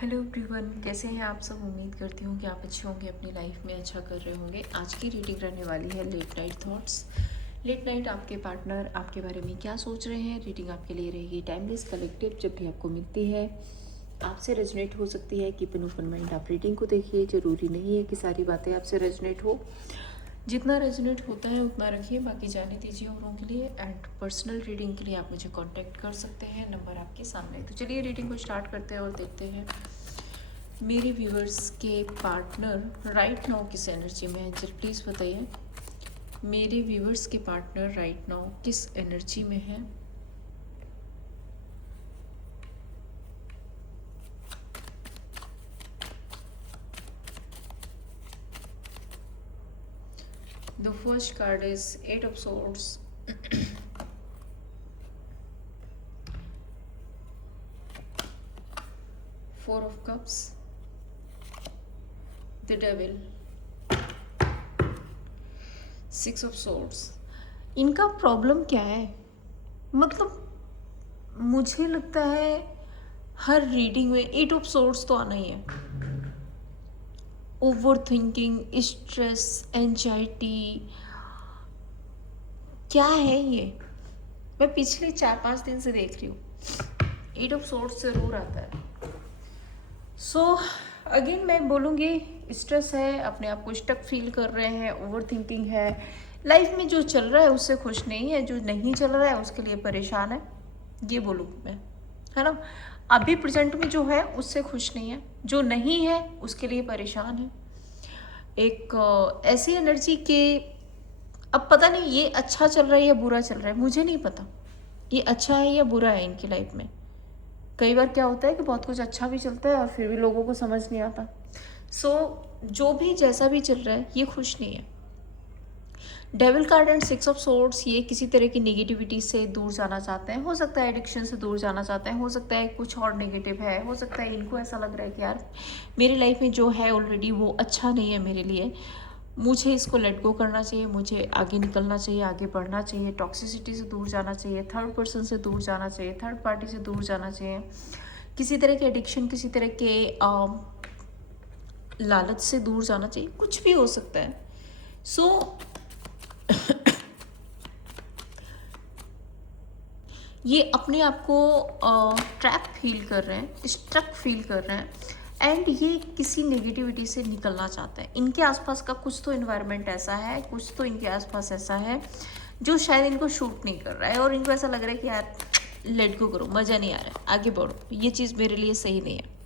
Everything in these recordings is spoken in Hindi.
हेलो एवरीवन, कैसे हैं आप सब। उम्मीद करती हूँ कि आप अच्छे होंगे, अपनी लाइफ में अच्छा कर रहे होंगे। आज की रीडिंग रहने वाली है late night thoughts. Late night आपके पार्टनर आपके बारे में क्या सोच रहे हैं। रीडिंग आपके लिए रहेगी टाइमलेस कलेक्टिव। जब भी आपको मिलती है आपसे रेजोनेट हो सकती है, कीप एन ओपन माइंड। आप रीडिंग को देखिए, ज़रूरी नहीं है कि सारी बातें आपसे रेजोनेट हो। जितना रेजोनेट होता है उतना रखिए, बाकी जाने दीजिए औरों के लिए। एंड पर्सनल रीडिंग के लिए आप मुझे कांटेक्ट कर सकते हैं, नंबर आपके सामने है। तो चलिए रीडिंग को स्टार्ट करते हैं और देखते हैं मेरे व्यूवर्स के पार्टनर राइट नाउ किस एनर्जी में है। जरा प्लीज़ बताइए, मेरे व्यूवर्स के पार्टनर राइट नाउ किस एनर्जी में है। The first card is 8 of swords, 4 of cups, the devil, 6 of swords। इनका प्रॉब्लम क्या है? मतलब मुझे लगता है हर रीडिंग में 8 ऑफ swords तो आना ही है। ओवर थिंकिंग, स्ट्रेस, एंजाइटी, क्या है ये? मैं पिछले 4-5 दिन से देख रही हूँ 8 ऑफ swords ज़रूर आता है। सो अगेन मैं बोलूँगी स्ट्रेस है, अपने आप को स्टक फील कर रहे हैं, ओवर थिंकिंग है, लाइफ में जो चल रहा है उससे खुश नहीं है, जो नहीं चल रहा है उसके लिए परेशान है, ये बोलूँगी मैं, है ना। अभी प्रेजेंट में जो है उससे खुश नहीं है, जो नहीं है उसके लिए परेशान है। एक ऐसी एनर्जी के अब पता नहीं ये अच्छा चल रहा है या बुरा चल रहा है, मुझे नहीं पता ये अच्छा है या बुरा है इनकी लाइफ में। कई बार क्या होता है कि बहुत कुछ अच्छा भी चलता है और फिर भी लोगों को समझ नहीं आता। सो जो भी जैसा भी चल रहा है ये खुश नहीं है। Devil card and 6 of swords, ये किसी तरह की नेगेटिविटी से दूर जाना चाहते हैं। हो सकता है एडिक्शन से दूर जाना चाहते हैं, हो सकता है कुछ और नेगेटिव है, हो सकता है इनको ऐसा लग रहा है कि यार मेरी लाइफ में जो है ऑलरेडी वो अच्छा नहीं है मेरे लिए, मुझे इसको लेट गो करना चाहिए, मुझे आगे निकलना चाहिए, आगे बढ़ना चाहिए, टॉक्सिसिटी से दूर जाना चाहिए, थर्ड पर्सन से दूर जाना चाहिए, थर्ड पार्टी से दूर जाना चाहिए, किसी तरह के एडिक्शन, किसी तरह के लालच से दूर जाना चाहिए, कुछ भी हो सकता है। सो ये अपने आप को ट्रैप फील कर रहे हैं, स्ट्रक फील कर रहे हैं, एंड ये किसी नेगेटिविटी से निकलना चाहते हैं। इनके आसपास का कुछ तो इन्वायरमेंट ऐसा है, कुछ तो इनके आसपास ऐसा है जो शायद इनको शूट नहीं कर रहा है, और इनको ऐसा लग रहा है कि यार लेट गो करो, मज़ा नहीं आ रहा है, आगे बढ़ो, ये चीज़ मेरे लिए सही नहीं है।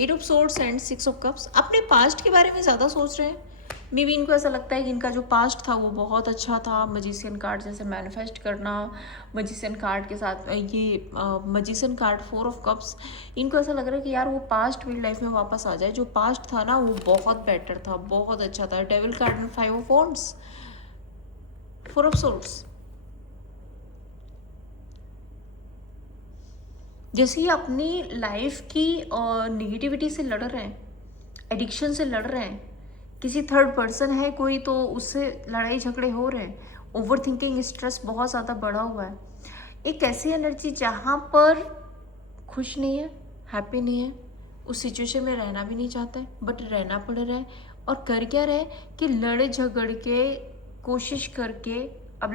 8 of swords and 6 of cups, अपने पास्ट के बारे में ज़्यादा सोच रहे हैं। मे बी इनको ऐसा लगता है कि इनका जो पास्ट था वो बहुत अच्छा था। मजिशियन कार्ड जैसे मैनिफेस्ट करना, मजिशियन कार्ड के साथ ये मजिशियन कार्ड 4 ऑफ कप्स, इनको ऐसा लग रहा है कि यार वो पास्ट मेरी लाइफ में वापस आ जाए, जो पास्ट था ना वो बहुत बेटर था, बहुत अच्छा था। Devil card and 5 of wands, 4 of swords, जैसे ही अपनी लाइफ की निगेटिविटी से लड़ रहे हैं, एडिक्शन से लड़ रहे हैं, किसी थर्ड पर्सन है कोई तो उससे लड़ाई झगड़े हो रहे हैं, ओवर थिंकिंग, स्ट्रेस बहुत ज़्यादा बढ़ा हुआ है। एक ऐसी एनर्जी जहाँ पर खुश नहीं है, हैप्पी नहीं है, उस सिचुएशन में रहना भी नहीं चाहता है, बट रहना पड़ रहा है। और कर क्या रहे कि लड़े झगड़ के कोशिश करके, अब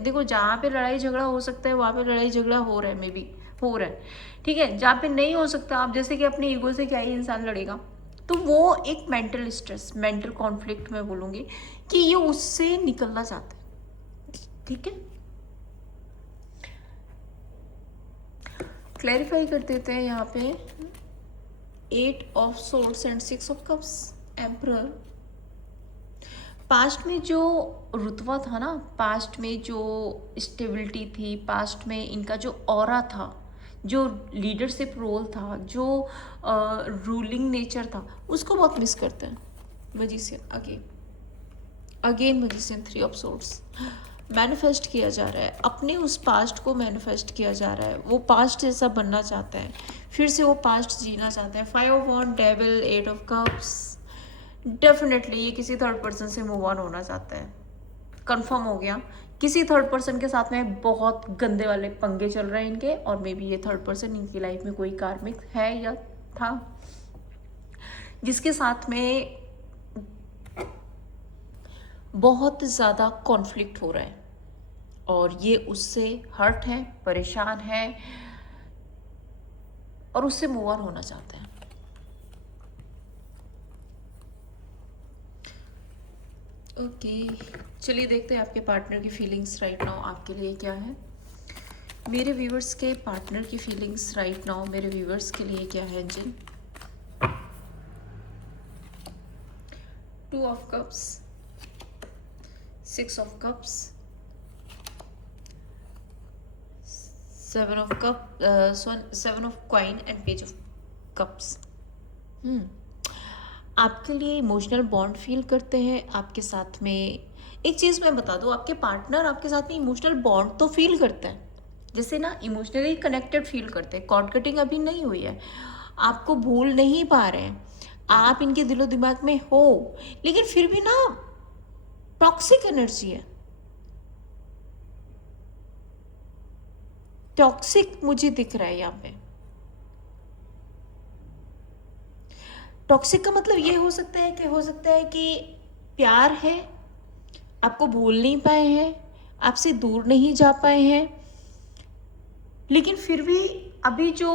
देखो जहाँ पे लड़ाई झगड़ा हो सकता है वहाँ पे लड़ाई झगड़ा हो रहा है, मे बी हो रहा है, ठीक है। जहाँ पे नहीं हो सकता, आप जैसे कि अपने ईगो से क्या ही इंसान लड़ेगा, तो वो एक मेंटल स्ट्रेस, मेंटल कॉन्फ्लिक्ट मैं बोलूँगी कि ये उससे निकलना चाहता है, ठीक है। क्लैरिफाई कर देते हैं यहाँ पे 8 of swords and 6 of cups, emperor. Past में जो रुतबा था ना, पास्ट में जो स्टेबिलिटी थी, पास्ट में इनका जो ऑरा था, जो लीडरशिप रोल था, जो रूलिंग नेचर था, उसको बहुत मिस करते हैं। Magician again magician, 3 of swords, manifest किया जा रहा है, अपने उस पास्ट को मैनिफेस्ट किया जा रहा है। वो पास्ट जैसा बनना चाहते हैं, फिर से वो पास्ट जीना चाहते हैं। 5 of wand, devil, 8 of cups, definitely ये किसी थर्ड पर्सन से मूव ऑन होना चाहता है। कंफर्म हो गया किसी थर्ड पर्सन के साथ में बहुत गंदे वाले पंगे चल रहे हैं इनके, और मे बी ये थर्ड पर्सन इनकी लाइफ में कोई कार्मिक है या था, जिसके साथ में बहुत ज़्यादा कॉन्फ्लिक्ट हो रहा है और ये उससे हर्ट है, परेशान है और उससे मूव ऑन होना चाहते हैं। ओके, चलिए देखते हैं आपके पार्टनर की फीलिंग्स राइट नाउ आपके लिए क्या है। मेरे व्यूवर्स के पार्टनर की फीलिंग्स राइट नाउ मेरे व्यूवर्स के लिए क्या है angel. 2 of cups, 6 of cups, 7 of coin and page of cups. आपके लिए इमोशनल बॉन्ड फील करते हैं आपके साथ में। एक चीज़ मैं बता दूं, आपके पार्टनर आपके साथ में इमोशनल बॉन्ड तो फील करता है, जैसे ना इमोशनली कनेक्टेड फील करते हैं। कॉर्ड कटिंग अभी नहीं हुई है, आपको भूल नहीं पा रहे हैं, आप इनके दिलो दिमाग में हो, लेकिन फिर भी ना टॉक्सिक एनर्जी है। टॉक्सिक मुझे दिख रहा है यहाँ पे। टॉक्सिक का मतलब ये हो सकता है कि प्यार है, आपको भूल नहीं पाए हैं, आपसे दूर नहीं जा पाए हैं, लेकिन फिर भी अभी जो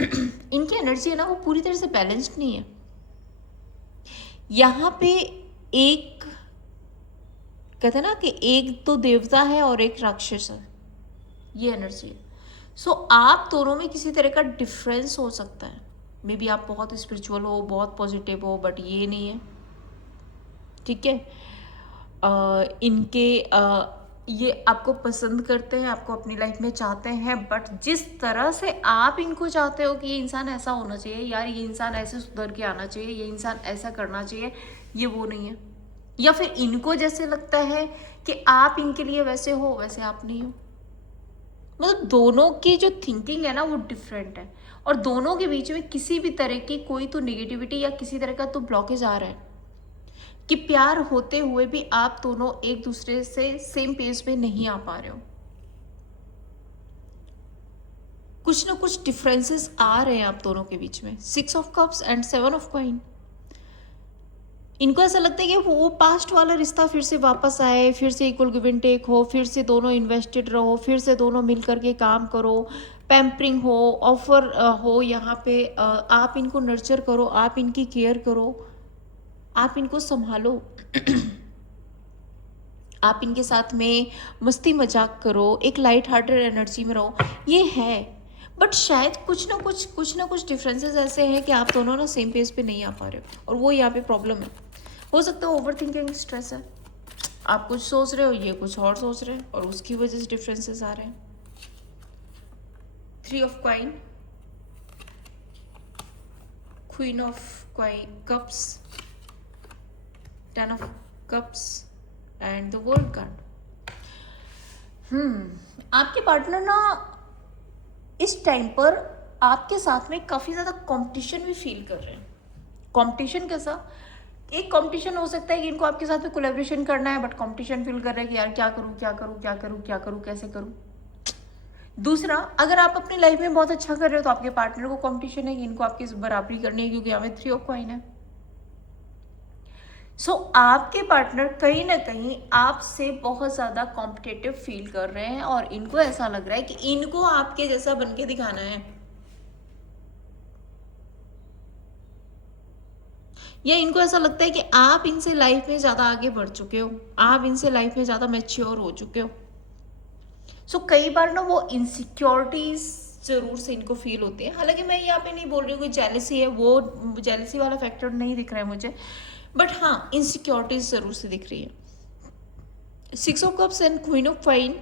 इनकी एनर्जी है ना वो पूरी तरह से बैलेंस्ड नहीं है। यहाँ पे एक कहते हैं ना कि एक तो देवता है और एक राक्षस है, ये एनर्जी है। सो आप दोनों में किसी तरह का डिफरेंस हो सकता है। मे बी आप बहुत स्पिरिचुअल हो, बहुत पॉजिटिव हो, बट ये नहीं है, ठीक है। ये आपको पसंद करते हैं, आपको अपनी लाइफ में चाहते हैं, बट जिस तरह से आप इनको चाहते हो कि ये इंसान ऐसा होना चाहिए, यार ये इंसान ऐसे सुधर के आना चाहिए, ये इंसान ऐसा करना चाहिए, ये वो नहीं है। या फिर इनको जैसे लगता है कि आप इनके लिए वैसे हो, वैसे आप नहीं हो। मतलब दोनों की जो थिंकिंग है ना वो डिफरेंट है, और दोनों के बीच में किसी भी तरह की कोई तो नेगेटिविटी या किसी तरह का तो ब्लॉकेज आ रहा है कि प्यार होते हुए भी आप दोनों एक दूसरे से सेम पेज पे नहीं आ पा रहे हो। कुछ ना कुछ डिफरेंसेस आ रहे हैं आप दोनों के बीच में। 6 of cups and 7 of coin. इनको ऐसा लगता है कि वो पास्ट वाला रिश्ता फिर से वापस आए, फिर से इक्वल गिव एंड टेक हो, फिर से दोनों इन्वेस्टेड रहो, फिर से दोनों मिल करके काम करो, पैम्परिंग हो, ऑफर हो, यहाँ पे आप इनको नर्चर करो, आप इनकी केयर करो, आप इनको संभालो, आप इनके साथ में मस्ती मजाक करो, एक लाइट हार्टेड एनर्जी में रहो, ये है। बट शायद कुछ ना कुछ डिफरेंसेस ऐसे हैं कि आप दोनों ना सेम पेज पे नहीं आ पा रहे हो, और वो यहाँ पे प्रॉब्लम है। हो सकता है ओवर थिंकिंग स्ट्रेस है, आप कुछ सोच रहे हो, ये कुछ और सोच रहे हैं, और उसकी वजह से डिफरेंसेस आ रहे हैं। 3 of coin, queen of cups, 10 of cups and the world card. आपके पार्टनर ना इस टाइम पर आपके साथ में काफी ज्यादा कंपटीशन भी फील कर रहे हैं। कंपटीशन कैसा? एक कंपटीशन हो सकता है कि इनको आपके साथ में कोलैबोरेशन करना है, बट कंपटीशन फील कर रहे हैं कि यार क्या करूं, कैसे करूं। दूसरा, अगर आप अपनी लाइफ में बहुत अच्छा कर रहे हो तो आपके पार्टनर को कंपटीशन है कि इनको आपकी बराबरी करनी है, क्योंकि हमें 3 ऑफ कॉइन है। सो आपके पार्टनर कहीं ना कहीं आपसे बहुत ज्यादा कॉम्पिटिटिव फील कर रहे हैं, और इनको ऐसा लग रहा है कि इनको आपके जैसा बन के दिखाना है, या इनको ऐसा लगता है कि आप इनसे लाइफ में ज्यादा आगे बढ़ चुके हो, आप इनसे लाइफ में ज्यादा मैच्योर हो चुके हो। सो कई बार ना वो इनसिक्योरिटीज जरूर से इनको फील होती है। हालांकि मैं यहाँ पे नहीं बोल रही हूँ कि जेलसी है, वो जेलसी वाला फैक्टर नहीं दिख रहा है मुझे, बट हाँ इनसिक्योरिटीज जरूर से दिख रही है। 6 of cups and queen of coin.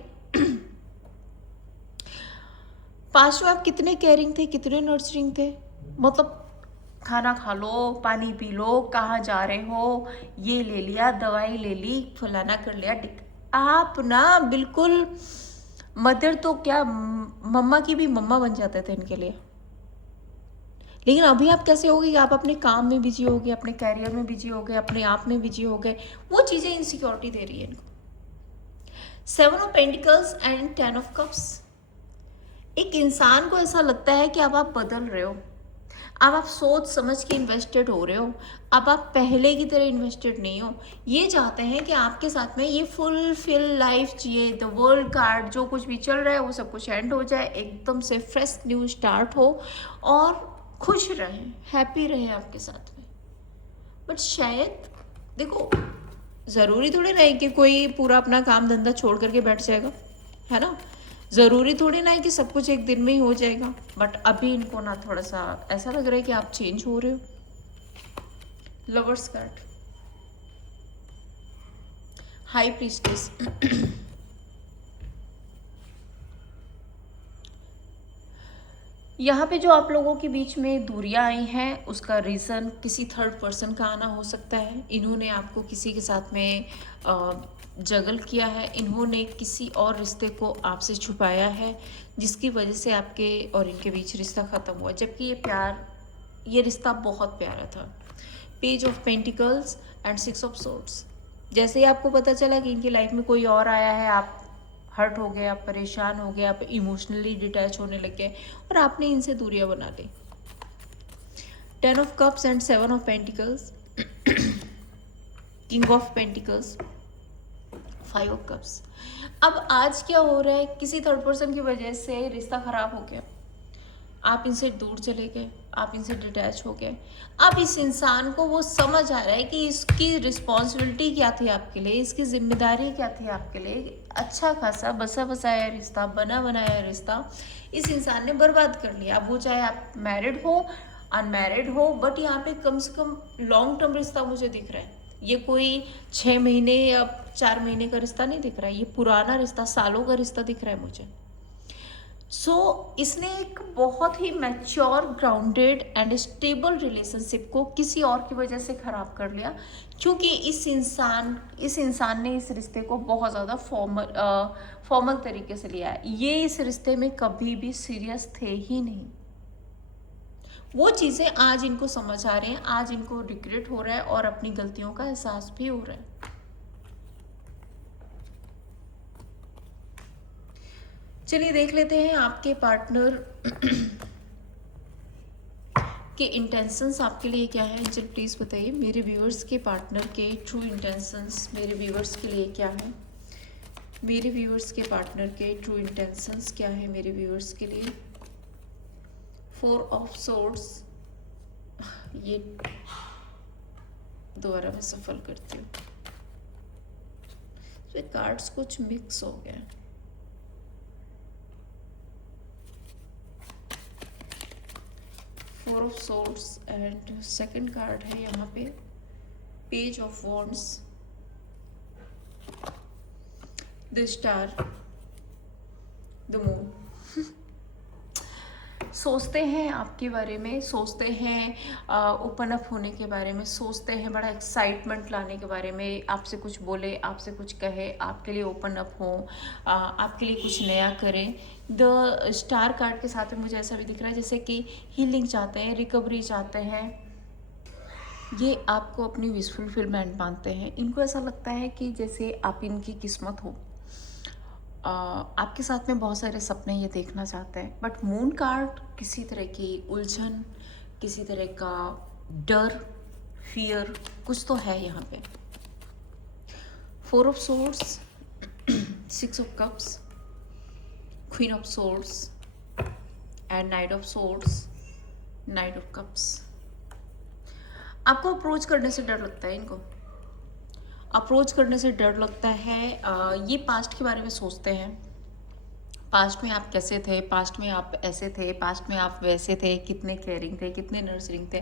Past में आप कितने केयरिंग थे, कितने नर्चरिंग थे, मतलब खाना खा लो, पानी पी लो, कहाँ जा रहे हो, ये ले लिया, दवाई ले ली, फलाना कर लिया, आप ना बिल्कुल मदर तो क्या मम्मा की भी मम्मा बन जाते थे इनके लिए। लेकिन अभी आप कैसे हो गए कि आप अपने काम में बिजी हो गए, अपने कैरियर में बिजी हो गए, अपने आप में बिजी हो गए, वो चीज़ें इनसिक्योरिटी दे रही है इनको। Seven of pentacles and ten of cups. एक इंसान को ऐसा लगता है कि अब आप बदल रहे हो, अब आप सोच समझ के इन्वेस्टेड हो रहे हो, अब आप पहले की तरह इन्वेस्टेड नहीं हो। ये चाहते हैं कि आपके साथ में ये फुलफिल लाइफ जिए। द वर्ल्ड कार्ड, जो कुछ भी चल रहा है वो सब कुछ एंड हो जाए, एकदम से फ्रेश न्यू स्टार्ट हो और खुश रहें, हैप्पी रहें आपके साथ में। बट शायद देखो, ज़रूरी थोड़ी ना है कि कोई पूरा अपना काम धंधा छोड़ करके बैठ जाएगा, है ना। ज़रूरी थोड़ी ना है कि सब कुछ एक दिन में ही हो जाएगा। बट अभी इनको ना थोड़ा सा ऐसा लग रहा है कि आप चेंज हो रहे हो। Lovers card, high priestess. यहाँ पे जो आप लोगों के बीच में दूरियां आई हैं, उसका रीज़न किसी थर्ड पर्सन का आना हो सकता है। इन्होंने आपको किसी के साथ में जगल किया है, इन्होंने किसी और रिश्ते को आपसे छुपाया है, जिसकी वजह से आपके और इनके बीच रिश्ता ख़त्म हुआ। जबकि ये रिश्ता बहुत प्यारा था। Page of pentacles and six of swords. जैसे ही आपको पता चला कि इनकी लाइफ में कोई और आया है, आप हर्ट हो गए, आप परेशान हो गए, आप इमोशनली डिटैच होने लग गए और आपने इनसे दूरियां बना ली। Ten of cups and seven of pentacles, king of pentacles, five of cups. अब आज क्या हो रहा है, किसी थर्ड पर्सन की वजह से रिश्ता खराब हो गया, आप इनसे दूर चले गए, आप इनसे डिटैच हो गए। अब इस इंसान को वो समझ आ रहा है कि इसकी रिस्पॉन्सिबिलिटी क्या थी आपके लिए, इसकी जिम्मेदारी क्या थी आपके लिए। अच्छा खासा बसा बसाया रिश्ता, बना बनाया रिश्ता इस इंसान ने बर्बाद कर लिया। अब वो चाहे आप मैरिड हो, अनमैरिड हो, बट यहाँ पे कम से कम लॉन्ग टर्म रिश्ता मुझे दिख रहा है। ये कोई 6 महीने या 4 महीने का रिश्ता नहीं दिख रहा है, ये पुराना रिश्ता, सालों का रिश्ता दिख रहा है मुझे। इसने एक बहुत ही mature, grounded and stable relationship को किसी और की वजह से ख़राब कर लिया, क्योंकि इस इंसान ने इस रिश्ते को बहुत ज़्यादा फॉर्मल तरीके से लिया है। ये इस रिश्ते में कभी भी सीरियस थे ही नहीं। वो चीज़ें आज इनको समझ आ रहे हैं, आज इनको रिग्रेट हो रहा है और अपनी गलतियों का एहसास भी हो रहा है। चलिए देख लेते हैं आपके पार्टनर के इंटेंशंस आपके लिए क्या है। चलिए प्लीज़ बताइए मेरे व्यूअर्स के पार्टनर के ट्रू इंटेंशंस मेरे व्यूअर्स के लिए क्या है। मेरे व्यूअर्स के पार्टनर के ट्रू इंटेंशंस क्या है मेरे व्यूअर्स के लिए। 4 ऑफ सोर्ड्स, ये दोबारा मैं सफल करती हूँ, तो कार्ड्स कुछ मिक्स हो गया। Four of swords and second card है यहाँ पे page of wands, the star, the moon. सोचते हैं आपके बारे में, सोचते हैं ओपन अप होने के बारे में, सोचते हैं बड़ा एक्साइटमेंट लाने के बारे में, आपसे कुछ बोले, आपसे कुछ कहे, आपके लिए ओपन अप हो, आपके लिए कुछ नया करें। द स्टार कार्ड के साथ में मुझे ऐसा भी दिख रहा है जैसे कि हीलिंग चाहते हैं, रिकवरी चाहते हैं। ये आपको अपनी विश फुलफिलमेंट मानते हैं। इनको ऐसा लगता है कि जैसे आप इनकी किस्मत हो। आपके साथ में बहुत सारे सपने ये देखना चाहते हैं। बट मून कार्ड किसी तरह की उलझन, किसी तरह का डर, फियर कुछ तो है यहाँ पे। 4 of swords, 6 of cups, queen of swords and knight of swords, night of cups. आपको अप्रोच करने से डर लगता है, इनको अप्रोच करने से डर लगता है। ये पास्ट के बारे में सोचते हैं, पास्ट में आप कैसे थे, पास्ट में आप ऐसे थे, पास्ट में आप वैसे थे, कितने केयरिंग थे, कितने नर्सरिंग थे।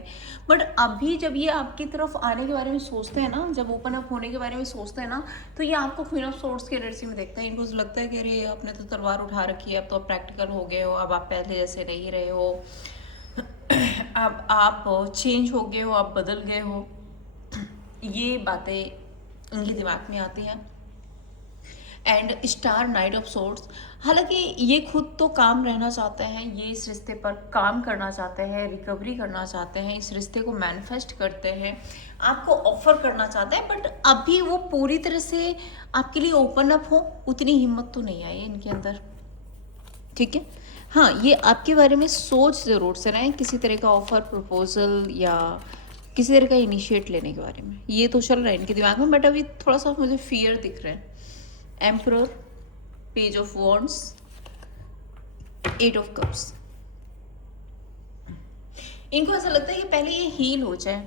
बट अभी जब ये आपकी तरफ आने के बारे में सोचते हैं ना, जब ओपन अप होने के बारे में सोचते हैं ना, तो ये आपको क्वीन ऑफ सोर्ड्स की एनर्जी में देखता है। इनको लगता है कि अरे आपने तो तलवार उठा रखी है, अब तो आप प्रैक्टिकल हो गए हो, अब आप पहले जैसे नहीं रहे हो, अब आप चेंज हो गए हो, आप बदल गए हो। ये बातें इनके दिमाग में आती हैं। And star night of swords. हालांकि ये खुद तो काम रहना चाहते हैं, ये इस रिश्ते पर काम करना चाहते हैं, रिकवरी करना चाहते हैं, इस रिश्ते को मैनिफेस्ट करते हैं, आपको ऑफर करना चाहते हैं, बट अभी वो पूरी तरह से आपके लिए ओपन अप हो उतनी हिम्मत तो नहीं आई है इनके अंदर। ठीक है, हाँ, ये आपके बारे में सोच ज़रूर से रहे हैं, किसी तरह का ऑफर, प्रपोजल या किसी तरह का इनिशिएट लेने के बारे में, ये तो चल रहा है इनके दिमाग में, बट अभी थोड़ा सा मुझे फियर दिख रहा है। Emperor, page of wands, 8 of cups. इनको ऐसा लगता है कि पहले ये हील हो जाए,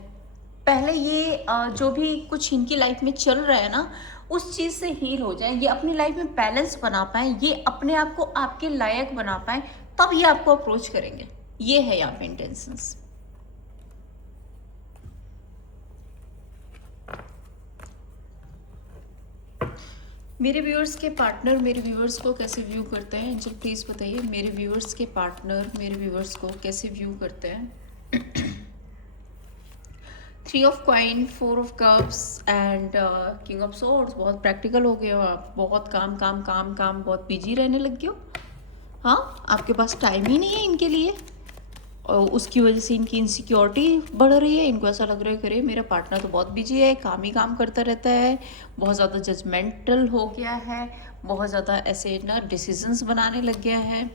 पहले ये जो भी कुछ इनकी लाइफ में चल रहा है ना, उस चीज़ से हील हो जाए, ये अपनी लाइफ में बैलेंस बना पाए, ये अपने आप को आपके लायक बना पाए, तब ये आपको अप्रोच करेंगे। ये है यहाँ पे इंटेंशंस। मेरे व्यूअर्स के पार्टनर मेरे व्यूअर्स को कैसे व्यू करते हैं, एंजल प्लीज़ बताइए। मेरे व्यूअर्स के पार्टनर मेरे व्यूअर्स को कैसे व्यू करते हैं। 3 of coin, 4 of cups and king of swords. बहुत प्रैक्टिकल हो गए हो आप, बहुत काम काम काम काम, बहुत बिजी रहने लग गए हो। हाँ, आपके पास टाइम ही नहीं है इनके लिए, और उसकी वजह से इनकी इनसिक्योरिटी बढ़ रही है। इनको ऐसा लग रहा है, करे मेरा पार्टनर तो बहुत बिजी है, काम ही काम करता रहता है, बहुत ज़्यादा जजमेंटल हो गया है, बहुत ज़्यादा ऐसे ना डिसीजंस बनाने लग गया है,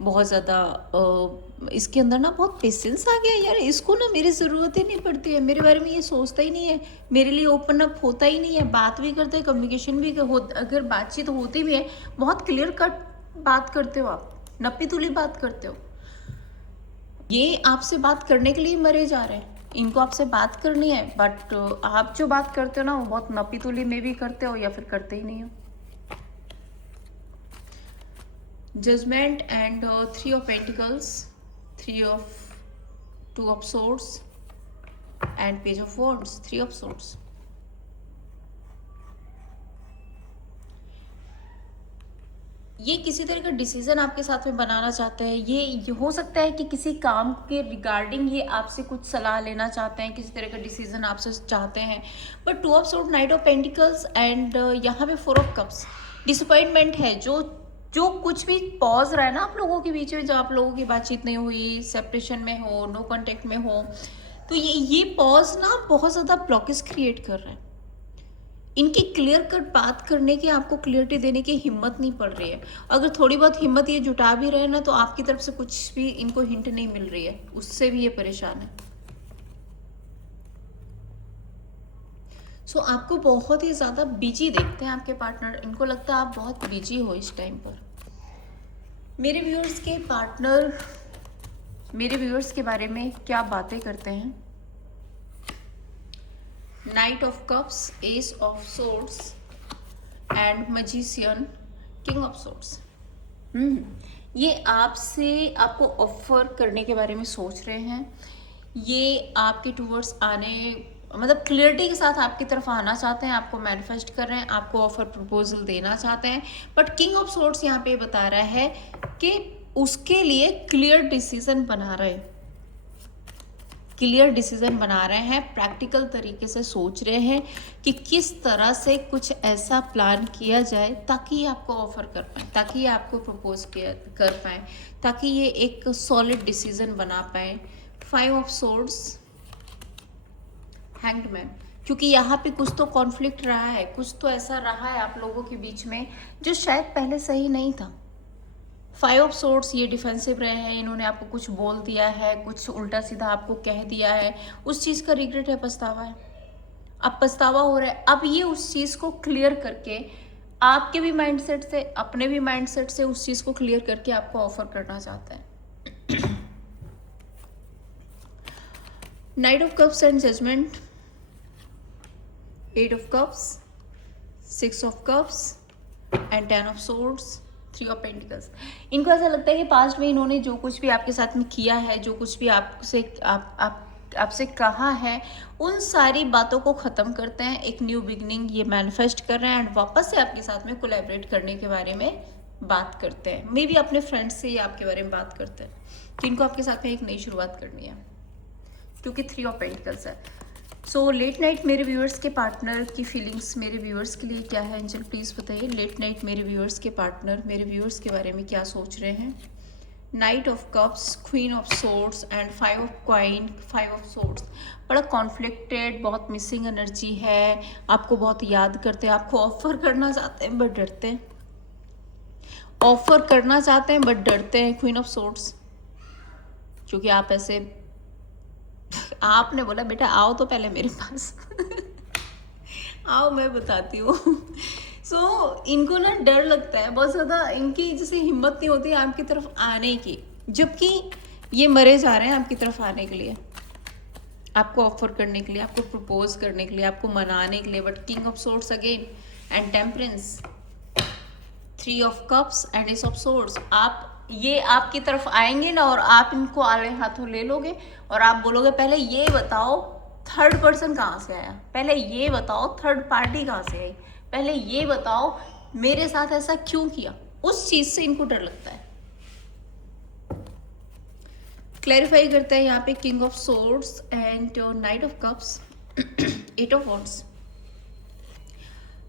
बहुत ज़्यादा इसके अंदर ना बहुत पेशेंस आ गया। यार इसको ना मेरी ज़रूरत ही नहीं पड़ती है, मेरे बारे में ये सोचता ही नहीं है, मेरे लिए ओपन अप होता ही नहीं है, बात भी करते हैं, कम्युनिकेशन भी अगर बातचीत होती भी है, बहुत क्लियर कट बात करते हो आप, नपी तुली बात करते हो। ये आपसे बात करने के लिए मरे जा रहे हैं, इनको आपसे बात करनी है, बट आप जो बात करते हो ना वो बहुत नपी तुली में भी करते हो या फिर करते ही नहीं हो। Judgement and 3 of pentacles, 2 of swords and page of wands, 3 of swords. ये किसी तरह का डिसीजन आपके साथ में बनाना चाहते हैं। ये हो सकता है कि किसी काम के रिगार्डिंग ये आपसे कुछ सलाह लेना चाहते हैं, किसी तरह का डिसीजन आपसे चाहते हैं, but 2 of sword, night of pentacles and यहाँ पे 4 ऑफ कप्स। डिसअपॉइंटमेंट है, जो कुछ भी पॉज रहा है ना आप लोगों के बीच में, जब आप लोगों की बातचीत नहीं हुई, सेपरेशन में हो, नो कांटेक्ट में हो, तो ये पॉज ना बहुत ज़्यादा ब्लॉकेज क्रिएट कर रहा है। इनकी क्लियर कट बात करने की, आपको क्लियरिटी देने की हिम्मत नहीं पड़ रही है। अगर थोड़ी बहुत हिम्मत ये जुटा भी रहे ना, तो आपकी तरफ से कुछ भी इनको हिंट नहीं मिल रही है, उससे भी ये परेशान है। सो आपको बहुत ही ज़्यादा बिजी देखते हैं आपके पार्टनर, इनको लगता है आप बहुत बिजी हो इस टाइम पर। मेरे व्यूअर्स के पार्टनर मेरे व्यूअर्स के बारे में क्या बातें करते हैं। Night of cups, S of swords and magician, king of swords. ये आपको ऑफर करने के बारे में सोच रहे हैं। ये आपके टूवर्ड्स आने, मतलब क्लियरिटी के साथ आपकी तरफ आना चाहते हैं, आपको मैनिफेस्ट कर रहे हैं, आपको ऑफर प्रपोजल देना चाहते हैं, बट किंग ऑफ सोर्ड्स यहाँ पे बता रहा है कि उसके लिए क्लियर डिसीजन बना रहे हैं, प्रैक्टिकल तरीके से सोच रहे हैं कि किस तरह से कुछ ऐसा प्लान किया जाए ताकि ये आपको ऑफर कर पाए, ताकि ये आपको प्रपोज कर पाए, ताकि ये एक सॉलिड डिसीजन बना पाए। 5 ऑफ सोर्ड्स, हैंग्ड मैन, क्योंकि यहाँ पे कुछ तो कॉन्फ्लिक्ट रहा है, कुछ तो ऐसा रहा है आप लोगों के बीच में जो शायद पहले सही नहीं था। 5 ऑफ सोर्ड्स, ये डिफेंसिव रहे हैं, इन्होंने आपको कुछ बोल दिया है, कुछ उल्टा सीधा आपको कह दिया है, उस चीज़ का रिग्रेट है, पछतावा है, अब पछतावा हो रहा है। अब ये उस चीज़ को क्लियर करके, आपके भी माइंडसेट से, अपने भी माइंडसेट से उस चीज़ को क्लियर करके आपको ऑफर करना चाहता है। Knight of cups and judgement, 8 of cups, 6 of cups and 10 of swords, 3 of pentacles. इनको ऐसा लगता है कि पास्ट में इन्होंने जो कुछ भी आपके साथ में किया है, जो कुछ भी आपसे कहा है, उन सारी बातों को ख़त्म करते हैं, एक न्यू बिगनिंग ये मैनिफेस्ट कर रहे हैं, एंड वापस से आपके साथ में कोलैबोरेट करने के बारे में बात करते हैं। मे बी अपने फ्रेंड्स से ही आपके बारे में बात करते हैं कि इनको आपके साथ में एक नई शुरुआत करनी है, क्योंकि 3 ऑफ पेंटिकल्स है। सो लेट नाइट मेरे व्यूअर्स के पार्टनर की फीलिंग्स मेरे व्यूअर्स के लिए क्या है एंजल, प्लीज़ बताइए। लेट नाइट मेरे व्यूअर्स के पार्टनर मेरे व्यूअर्स के बारे में क्या सोच रहे हैं। Night of cups, queen of swords and five of coin, five of swords. बड़ा कॉन्फ्लिक्टेड, बहुत मिसिंग एनर्जी है, आपको बहुत याद करते हैं, आपको ऑफर करना चाहते हैं बट डरते हैं, ऑफर करना चाहते हैं बट डरते हैं। क्वीन ऑफ सोर्ड्स, क्योंकि आप ऐसे, आपने बोला बेटा आओ तो पहले मेरे पास आओ मैं बताती हूँ। सो इनको ना डर लगता है बहुत ज़्यादा, इनकी जैसे हिम्मत नहीं होती आपकी तरफ आने की, जबकि ये मरे जा रहे हैं आपकी तरफ आने के लिए, आपको ऑफर करने के लिए, आपको प्रपोज करने के लिए, आपको मनाने के लिए। But king of swords again and temperance, three of cups and S of swords. आप ये आपकी तरफ आएंगे ना और आप इनको आले हाथों ले लोगे और आप बोलोगे पहले ये बताओ थर्ड पर्सन कहाँ से आया, पहले ये बताओ थर्ड पार्टी कहाँ से आई, पहले ये बताओ मेरे साथ ऐसा क्यों किया। उस चीज से इनको डर लगता है। क्लैरिफाई करते हैं यहाँ पे king of swords and knight of cups, eight of wands.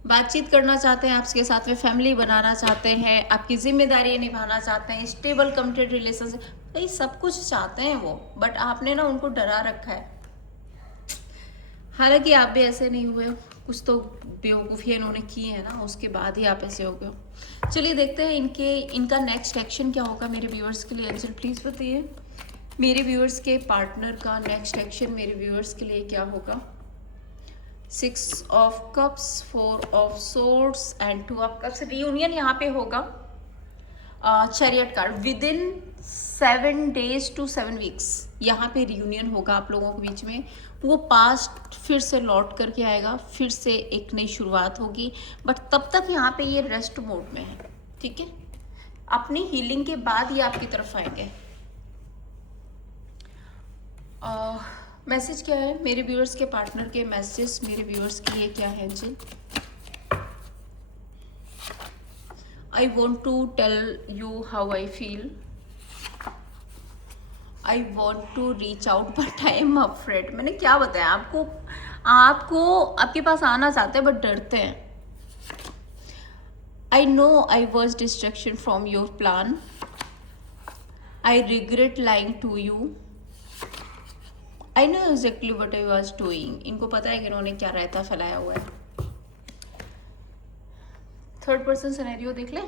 बातचीत करना चाहते हैं आपके साथ में, फैमिली बनाना चाहते हैं, आपकी जिम्मेदारी निभाना चाहते हैं, स्टेबल कमिटेड रिलेशनशिप, भाई सब कुछ चाहते हैं वो, बट आपने ना उनको डरा रखा है। हालांकि आप भी ऐसे नहीं हुए, कुछ तो बेवकूफ़ियाँ इन्होंने की है ना, उसके बाद ही आप ऐसे हो गए हो। चलिए देखते हैं इनका नेक्स्ट एक्शन क्या होगा मेरे व्यूअर्स के लिए। एंजल प्लीज़ बताइए मेरे व्यूअर्स के पार्टनर का नेक्स्ट एक्शन मेरे व्यूअर्स के लिए क्या होगा। Six of cups, four of swords and two of cups. Reunion यहाँ पे होगा, chariot card, with in 7 days to 7 weeks यहाँ पे रियूनियन होगा आप लोगों के बीच में। वो पास्ट फिर से लौट करके आएगा, फिर से एक नई शुरुआत होगी, बट तब तक यहाँ पे ये रेस्ट मोड में है, ठीक है। अपनी हीलिंग के बाद ये आपकी तरफ आएंगे। मैसेज क्या है मेरे व्यूअर्स के पार्टनर के, मैसेज मेरे व्यूअर्स के लिए क्या है जी। I want to tell you how I feel, I want to reach out but I am afraid. मैंने क्या बताया आपको, आपके पास आना चाहते हैं बट डरते हैं। I know I was distraction from your plan, I regret lying to you, I know exactly what I was doing. इनको पता है कि इन्होंने क्या रायता फैलाया हुआ है। थर्ड पर्सन सिनेरियो देख ले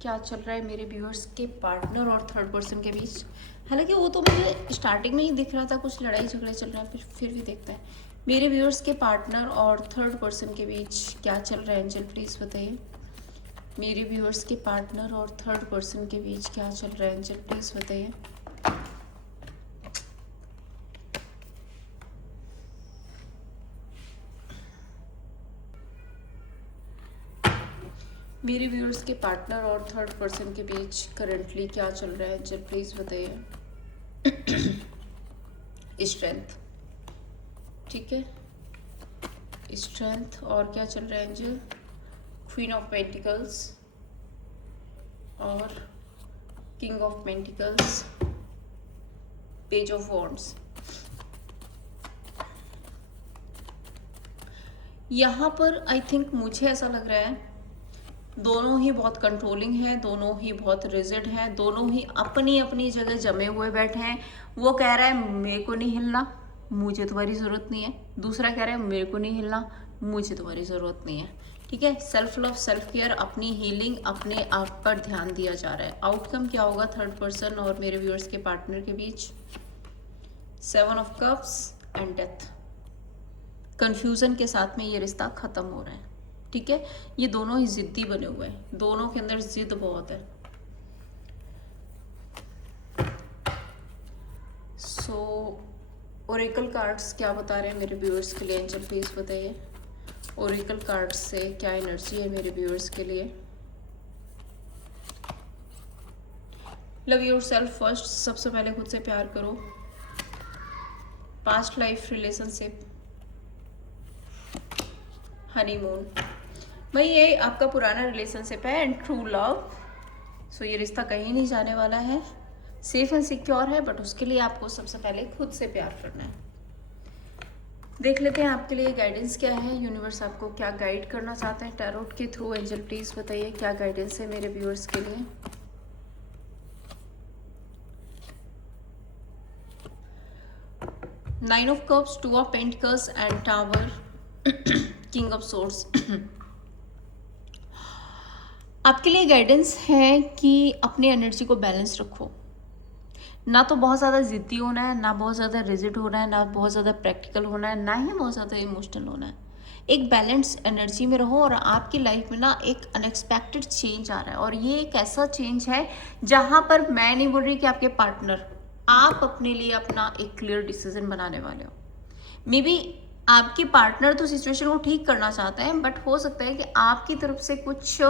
क्या चल रहा है मेरे व्यूअर्स के पार्टनर और थर्ड पर्सन के बीच। हालांकि वो तो मुझे स्टार्टिंग में ही दिख रहा था कुछ लड़ाई झगड़े चल रहे हैं, फिर भी देखते हैं मेरे व्यूअर्स के पार्टनर और थर्ड पर्सन के बीच क्या चल रहा है। एंजल प्लीज़ बताइए मेरे व्यूअर्स के पार्टनर और थर्ड पर्सन के बीच क्या चल रहा है। एंजल प्लीज़ बताइए। मेरे व्यूअर्स के पार्टनर और थर्ड पर्सन के बीच करंटली क्या चल रहा है। एंजल प्लीज़ बताइए। स्ट्रेंथ, ठीक है, स्ट्रेंथ। और क्या चल रहा है एंजल। क्वीन ऑफ पेंटिकल्स और king of pentacles, page of wands. यहाँ पर आई थिंक मुझे ऐसा लग रहा है दोनों ही बहुत कंट्रोलिंग है, दोनों ही बहुत रिजिड हैं, दोनों ही अपनी अपनी जगह जमे हुए बैठे हैं। वो कह रहा है मेरे को नहीं हिलना, मुझे तुम्हारी ज़रूरत नहीं है। दूसरा कह रहा है मेरे को नहीं हिलना, मुझे तुम्हारी ज़रूरत नहीं है। ठीक है, सेल्फ लव, सेल्फ केयर, अपनी हीलिंग, अपने आप पर ध्यान दिया जा रहा है। आउटकम क्या होगा थर्ड पर्सन और मेरे व्यूअर्स के पार्टनर के बीच। 7 of cups and death. Confusion के साथ में ये रिश्ता ख़त्म हो रहा है, ठीक है। ये दोनों ही जिद्दी बने हुए हैं, दोनों के अंदर जिद बहुत है। सो ओरेकल कार्ड्स क्या बता रहे हैं मेरे व्यूअर्स के लिए। एंजल प्लीज़ बताइए ओरेकल कार्ड्स से क्या एनर्जी है मेरे व्यूअर्स के लिए। लव योरसेल्फ फर्स्ट, सबसे पहले खुद से प्यार करो। पास्ट लाइफ रिलेशनशिप, हनीमून, भाई ये आपका पुराना रिलेशनशिप है एंड ट्रू लव। सो ये रिश्ता कहीं नहीं जाने वाला है, सेफ एंड सिक्योर है, बट उसके लिए आपको सबसे पहले खुद से प्यार करना है। देख लेते हैं आपके लिए गाइडेंस क्या है, यूनिवर्स आपको क्या गाइड करना चाहते हैं टैरोट के थ्रू। एंजल प्लीज बताइए क्या गाइडेंस है मेरे व्यूअर्स के लिए। Nine of cups, two of pentacles and tower, king of swords. आपके लिए गाइडेंस है कि अपनी एनर्जी को बैलेंस रखो, ना तो बहुत ज़्यादा ज़िद्दी होना है, ना बहुत ज़्यादा रिजिड होना है, ना बहुत ज़्यादा प्रैक्टिकल होना है, ना ही बहुत ज़्यादा इमोशनल होना है। एक बैलेंस एनर्जी में रहो और आपकी लाइफ में ना एक अनएक्सपेक्टेड चेंज आ रहा है, और ये एक ऐसा चेंज है जहाँ पर मैं नहीं बोल रही कि आपके पार्टनर, आप अपने लिए अपना एक क्लियर डिसीजन बनाने वाले हो। मे बी आपके पार्टनर तो सिचुएशन को ठीक करना चाहते हैं, बट हो सकता है कि आपकी तरफ से कुछ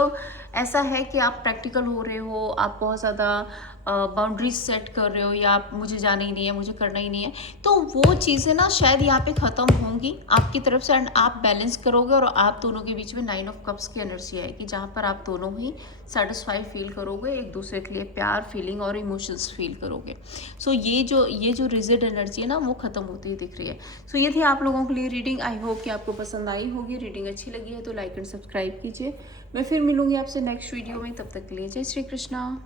ऐसा है कि आप प्रैक्टिकल हो रहे हो, आप बहुत ज़्यादा बाउंड्रीज सेट कर रहे हो, या आप मुझे जाना ही नहीं है, मुझे करना ही नहीं है, तो वो चीज़ें ना शायद यहाँ पे ख़त्म होंगी आपकी तरफ से, एंड आप बैलेंस करोगे और आप दोनों के बीच में नाइन ऑफ कप्स की एनर्जी आएगी, जहाँ पर आप दोनों ही सेटिस्फाई फील करोगे, एक दूसरे के लिए प्यार फीलिंग और इमोशंस फील करोगे। सो ये जो रिजिड एनर्जी है ना, वो ख़त्म होती हुई दिख रही है। सो ये थी आप लोगों के लिए रीडिंग। आई होप कि आपको पसंद आई होगी। रीडिंग अच्छी लगी है तो लाइक एंड सब्सक्राइब कीजिए। मैं फिर मिलूंगी आपसे नेक्स्ट वीडियो में, तब तक के लिए जय श्री कृष्णा।